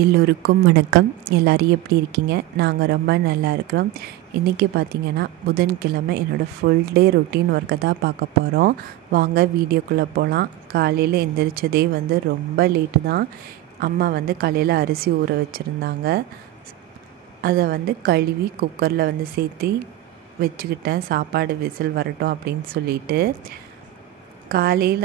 எல்லோருக்கும் வணக்கம். எல்லோரும் எப்படி இருக்கீங்க? நாங்கள் ரொம்ப நல்லா இருக்கிறோம். இன்றைக்கி பார்த்திங்கன்னா புதன்கிழமை என்னோடய ஃபுல் டே ரொட்டீன் ஒர்க்கை தான் பார்க்க போகிறோம். வாங்க வீடியோக்குள்ளே போகலாம். காலையில் எந்திரிச்சதே ரொம்ப லேட்டு தான். அம்மா காலையில் அரிசி ஊற வச்சுருந்தாங்க. அதை கழுவி குக்கரில் சேர்த்து வச்சுக்கிட்டேன். சாப்பாடு விசில் வரட்டும் அப்படின்னு சொல்லிட்டு காலையில்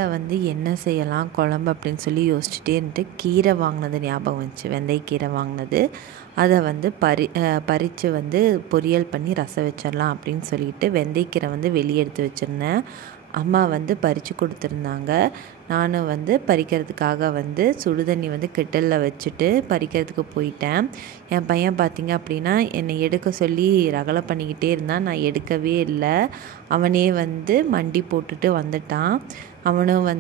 என்ன செய்யலாம் குழம்பு அப்படின்னு சொல்லி யோசிச்சுட்டே இருந்துட்டு கீரை வாங்கினது ஞாபகம் வந்துச்சு. வெந்தயக்கீரை வாங்கினது. அதை பறித்து பொரியல் பண்ணி ரசம் வச்சிடலாம் அப்படின்னு சொல்லிட்டு வெந்தயக்கீரை வெளியே எடுத்து வச்சுருந்தேன். அம்மா பறித்து கொடுத்துருந்தாங்க. நானும் பறிக்கிறதுக்காக சுடுதண்ணி கெட்டலில் வச்சுட்டு பறிக்கிறதுக்கு போயிட்டேன். என் பையன் பார்த்திங்க அப்படின்னா என்னை எடுக்க சொல்லி ரகலை பண்ணிக்கிட்டே இருந்தான். நான் எடுக்கவே இல்லை. அவனே மண்டி போட்டுட்டு வந்துட்டான். அவனும்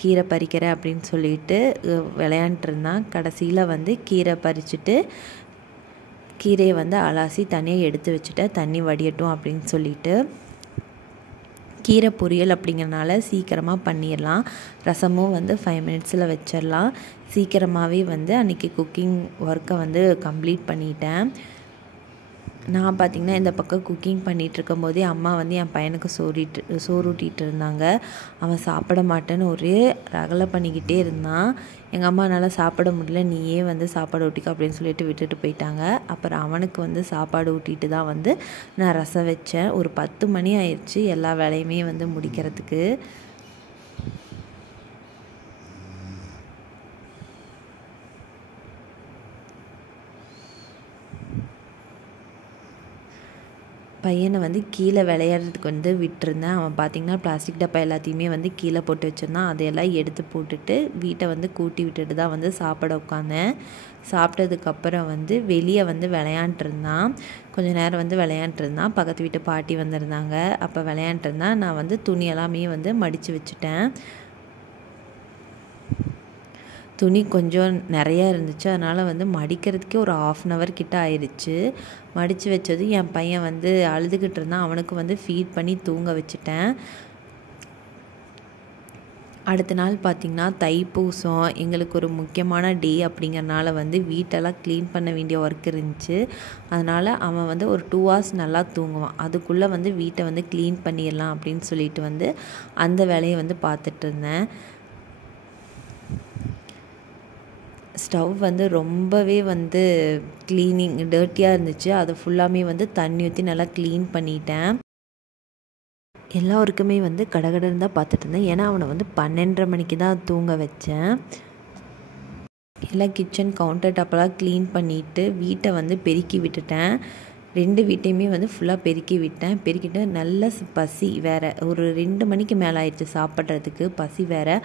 கீரை பறிக்கிறேன் அப்படின்னு சொல்லிட்டு விளையாண்டுருந்தான். கடைசியில் கீரை பறிச்சுட்டு கீரையை அலாசி தனியாக எடுத்து வச்சுட்டேன். தண்ணி வடியட்டும் அப்படின்னு சொல்லிட்டு கீரை பொரியல் அப்படிங்கிறனால சீக்கிரமாக பண்ணிடலாம். ரசமும் 5 மினிட்ஸில் வச்சிடலாம். சீக்கிரமாகவே அன்றைக்கி குக்கிங் ஒர்க்கை கம்ப்ளீட் பண்ணிட்டேன். நான் பார்த்திங்கன்னா இந்த பக்கம் குக்கிங் பண்ணிகிட்ருக்கும் போதே அம்மா என் பையனுக்கு சோறு ஊட்டிகிட்டு இருந்தாங்க. அவன் சாப்பிட மாட்டேன்னு ஒரே ரகலை பண்ணிக்கிட்டே இருந்தான். எங்கள் அம்மானால சாப்பிட முடியல, நீயே சாப்பாடு ஊட்டிக்க அப்படின்னு சொல்லிட்டு விட்டுட்டு போயிட்டாங்க. அப்புறம் அவனுக்கு சாப்பாடு ஊட்டிட்டு தான் நான் ரசம் வச்சேன். ஒரு 10 மணி ஆயிடுச்சு எல்லா வேலையுமே முடிக்கிறதுக்கு. பையனை கீழே விளையாடுறதுக்கு விட்டுருந்தேன். அவன் பார்த்திங்கன்னா பிளாஸ்டிக் டப்பா எல்லாத்தையுமே கீழே போட்டு வச்சுருந்தான். அதையெல்லாம் எடுத்து போட்டுட்டு வீட்டை கூட்டி விட்டுட்டு தான் சாப்பிட உட்காந்தேன். சாப்பிட்டதுக்கப்புறம் வெளியே விளையாண்டுருந்தான். கொஞ்சம் நேரம் விளையாண்டுருந்தான். பக்கத்து வீட்டு பாட்டி வந்திருந்தாங்க. அப்போ விளையாண்டுருந்தான். நான் துணி எல்லாமே மடித்து வச்சுட்டேன். துணி கொஞ்சம் நிறையா இருந்துச்சு. அதனால் மடிக்கிறதுக்கே ஒரு 1/2 hour கிட்ட ஆயிடுச்சு. மடித்து வச்சதும் என் பையன் அழுதுகிட்டு இருந்தான். அவனுக்கு ஃபீட் பண்ணி தூங்க வச்சுட்டேன். அடுத்த நாள் பார்த்திங்கன்னா தைப்பூசம் எங்களுக்கு ஒரு முக்கியமான டே அப்படிங்கிறனால வீட்டெல்லாம் க்ளீன் பண்ண வேண்டிய ஒர்க் இருந்துச்சு. அதனால் அவன் ஒரு 2 hours நல்லா தூங்குவான். அதுக்குள்ளே வீட்டை க்ளீன் பண்ணிடலாம் அப்படின்னு சொல்லிட்டு அந்த வேலையை பார்த்துட்டு இருந்தேன். ஸ்டவ் ரொம்பவே க்ளீனிங் டர்ட்டியாக இருந்துச்சு. அதை ஃபுல்லாமே தண்ணி ஊற்றி நல்லா க்ளீன் பண்ணிட்டேன். எல்லாருக்குமே கடகடன்னு தான் பார்த்துட்டு இருந்தேன். ஏன்னா அவனை 12:30 மணிக்கு தான் தூங்க வச்சேன். எல்லாம் கிச்சன் கவுண்டர் டாப்பெல்லாம் க்ளீன் பண்ணிவிட்டு வீட்டை பெருக்கி விட்டுட்டேன். 2 வீட்டையுமே ஃபுல்லாக பெருக்கி விட்டேன். பெருக்கிட்டு நல்ல பசி வேறு. ஒரு 2 மணிக்கு மேலே ஆயிடுச்சு சாப்பிட்றதுக்கு. பசி வேறு.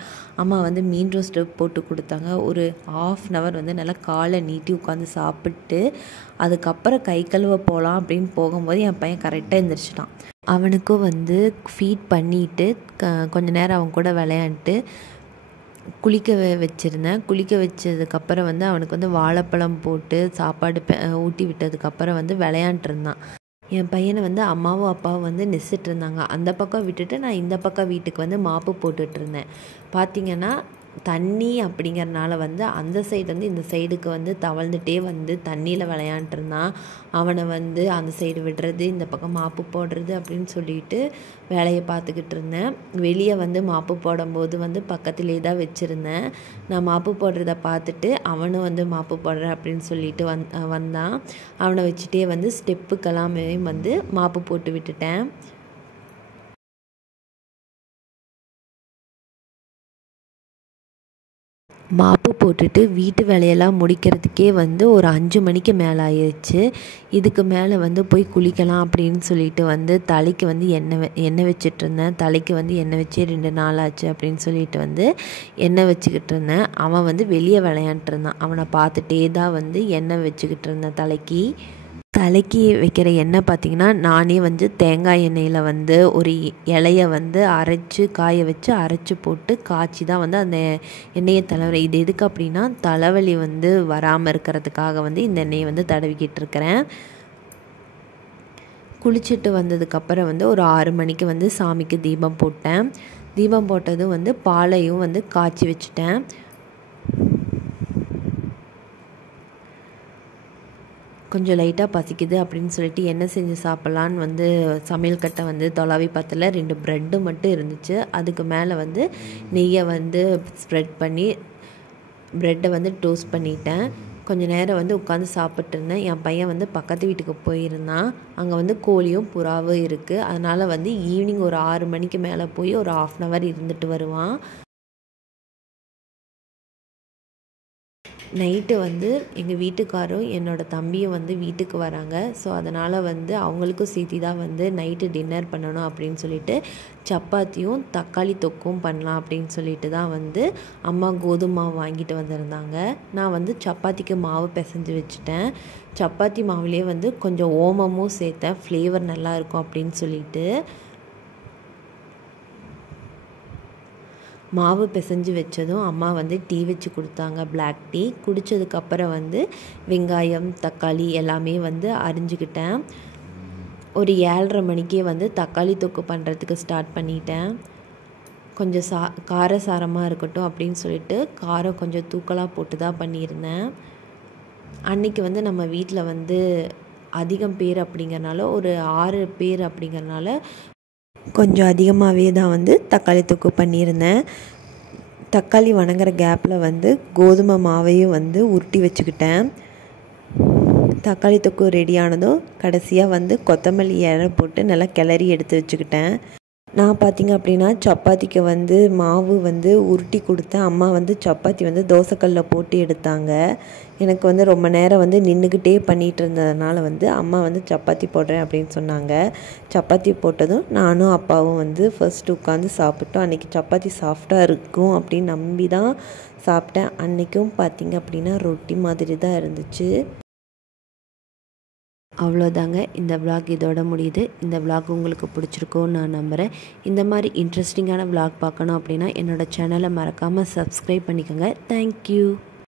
அம்மா மீன் ரோஸ்ட்டு போட்டு கொடுத்தாங்க. ஒரு 1/2 hour நல்லா காலை நீட்டி உட்காந்து சாப்பிட்டு அதுக்கப்புறம் கை கழுவ போகலாம் அப்படின்னு போகும்போது என் பையன் கரெக்டாக எழுந்திரிச்சிட்டான். அவனுக்கும் ஃபீட் பண்ணிவிட்டு கொஞ்ச நேரம் அவன் கூட விளையாண்டுட்டு குளிக்க வச்சுருந்தேன். குளிக்க வச்சதுக்கப்புறம் அவனுக்கு வாழைப்பழம் போட்டு சாப்பாடு ஊட்டி விட்டதுக்கப்புறம் விளையாண்டுருந்தான். என் பையனை அம்மாவும் அப்பாவும் நெசிட்டு இருந்தாங்க. அந்த பக்கம் விட்டுட்டு நான் இந்த பக்கம் வீட்டுக்கு மாப்பு போட்டுட்ருந்தேன். பார்த்திங்கன்னா தண்ணி அப்படிங்கிறனால அந்த சைடு இந்த சைடுக்கு தவழ்ந்துட்டே தண்ணியில் விளையாண்டுருந்தான். அவனை அந்த சைடு விடுறது, இந்த பக்கம் மாப்பு போடுறது அப்படின்னு சொல்லிட்டு வேலையை பார்த்துக்கிட்டு இருந்தேன். வெளியே மாப்பு போடும்போது பக்கத்திலே தான் வச்சுருந்தேன். நான் மாப்பு போடுறத பார்த்துட்டு அவனும் மாப்பு போடுறேன் அப்படின்னு சொல்லிட்டு வந்தான். அவனை வச்சுட்டே ஸ்டெப்புக்கெல்லாமே மாப்பு போட்டு விட்டுட்டேன். மாப்பு போட்டுட்டு வீட்டு வேலையெல்லாம் முடிக்கிறதுக்கே ஒரு 5 மணிக்கு மேலே ஆயிடுச்சு. இதுக்கு மேலே போய் குளிக்கலாம் அப்படின்னு சொல்லிட்டு தலைக்கு எண்ணெய் வச்சிட்ருந்தேன். தலைக்கு எண்ணெய் வச்சு 2 நாள் ஆச்சு அப்படின்னு சொல்லிட்டு எண்ணெய் வச்சுக்கிட்டு இருந்தேன். அவன் வெளியே விளையாண்டுருந்தான். அவனை பார்த்துட்டே தான் எண்ணெய் வச்சுக்கிட்டு இருந்தேன். தலைக்கு வைக்கிற எண்ணெய் பார்த்திங்கன்னா நானே தேங்காய் எண்ணெயில் ஒரு இலையை அரைச்சி காய வச்சு அரைச்சி போட்டு காய்ச்சி தான் அந்த எண்ணெயை தடவுறேன். இது எதுக்கு அப்படின்னா தலைவலி வராமல் இருக்கிறதுக்காக இந்த எண்ணெயை தடவிக்கிட்டு இருக்கிறேன். குளிச்சுட்டு வந்ததுக்கப்புறம் ஒரு 6 மணிக்கு சாமிக்கு தீபம் போட்டேன். தீபம் போட்டதும் பாலையும் காய்ச்சி வச்சுட்டேன். கொஞ்சம் லைட்டாக பசிக்குது அப்படின்னு சொல்லிட்டு என்ன செஞ்சு சாப்பிட்லான்னு வந்து சமையல் கட்டை வந்து தொலாவி பார்த்தல 2 ப்ரெட்டு மட்டும் இருந்துச்சு. அதுக்கு மேலே வந்து நெய்யை வந்து ஸ்ப்ரெட் பண்ணி ப்ரெட்டை வந்து டோஸ்ட் பண்ணிட்டேன். கொஞ்சம் நேரம் வந்து உட்காந்து சாப்பிட்டு இருந்தேன். என் பையன் வந்து பக்கத்து வீட்டுக்கு போயிருந்தான். அங்கே வந்து கோழியும் புறாவும் இருக்குது. அதனால் வந்து ஈவினிங் ஒரு 6 மணிக்கு மேலே போய் ஒரு 1/2 hour இருந்துட்டு வருவான். நைட்டு வந்து எங்கள் வீட்டுக்காரும் என்னோடய தம்பியும் வந்து வீட்டுக்கு வராங்க. ஸோ அதனால் வந்து அவங்களுக்கும் சேர்த்தி தான் வந்து நைட்டு டின்னர் பண்ணணும் அப்படின்னு சொல்லிட்டு சப்பாத்தியும் தக்காளி தொக்கும் பண்ணலாம் அப்படின்னு சொல்லிட்டு தான் வந்து அம்மா கோதுமை மாவு வாங்கிட்டு வந்திருந்தாங்க. நான் வந்து சப்பாத்திக்கு மாவு பிசைஞ்சு வச்சுட்டேன். சப்பாத்தி மாவுலேயே வந்து கொஞ்சம் ஓமமும் சேர்த்தேன், ஃப்ளேவர் நல்லாயிருக்கும் அப்படின்னு சொல்லிட்டு. மாவு பிசைஞ்சு வச்சதும் அம்மா வந்து டீ வச்சு கொடுத்தாங்க, பிளாக் டீ. குடித்ததுக்கப்புறம் வந்து வெங்காயம் தக்காளி எல்லாமே வந்து அரிஞ்சுக்கிட்டேன். ஒரு 7:30 மணிக்கே வந்து தக்காளி தொக்கு பண்ணுறதுக்கு ஸ்டார்ட் பண்ணிட்டேன். கொஞ்சம் காரசாரமாக இருக்கட்டும் அப்படின்னு சொல்லிட்டு காரம் கொஞ்சம் தூக்கலாக போட்டு தான் பண்ணியிருந்தேன். அன்றைக்கி வந்து நம்ம வீட்டில் வந்து அதிகம் பேர் அப்படிங்கிறனால ஒரு 6 பேர் அப்படிங்கிறனால கொஞ்சம் அதிகமாகவே தான் வந்து தக்காளி தொக்கு பண்ணியிருந்தேன். தக்காளி வணங்குற கேப்பில் வந்து கோதுமை மாவையும் வந்து உருட்டி வச்சுக்கிட்டேன். தக்காளி தொக்கு ரெடியானதும் கடைசியாக வந்து கொத்தமல்லி இலை போட்டு நல்லா கிளறி எடுத்து வச்சுக்கிட்டேன். நான் பார்த்திங்க அப்படின்னா சப்பாத்திக்கு வந்து மாவு வந்து உருட்டி கொடுத்தேன். அம்மா வந்து சப்பாத்தி வந்து தோசைக்கல்லில் போட்டு எடுத்தாங்க. எனக்கு வந்து ரொம்ப நேரம் வந்து நின்றுக்கிட்டே பண்ணிகிட்டு இருந்ததுனால வந்து அம்மா வந்து சப்பாத்தி போடுறேன் அப்படின்னு சொன்னாங்க. சப்பாத்தி போட்டதும் நானும் அப்பாவும் வந்து ஃபர்ஸ்ட் உட்காந்து சாப்பிட்டோம். அன்றைக்கி சப்பாத்தி சாஃப்டாக இருக்கும் அப்படின்னு நம்பி தான் சாப்பிட்டேன். அன்றைக்கும் பார்த்திங்க அப்படின்னா ரொட்டி மாதிரி தான் இருந்துச்சு. அவ்வளோதாங்க, இந்த விளாக் இதோட முடியுது. இந்த விளாக் உங்களுக்கு பிடிச்சிருக்கோன்னு நான் நம்புகிறேன். இந்த மாதிரி இன்ட்ரெஸ்டிங்கான விளாக் பார்க்கணும் அப்படின்னா என்னோடய சேனலை மறக்காமல் சப்ஸ்கிரைப் பண்ணிக்கோங்க. தேங்க்யூ.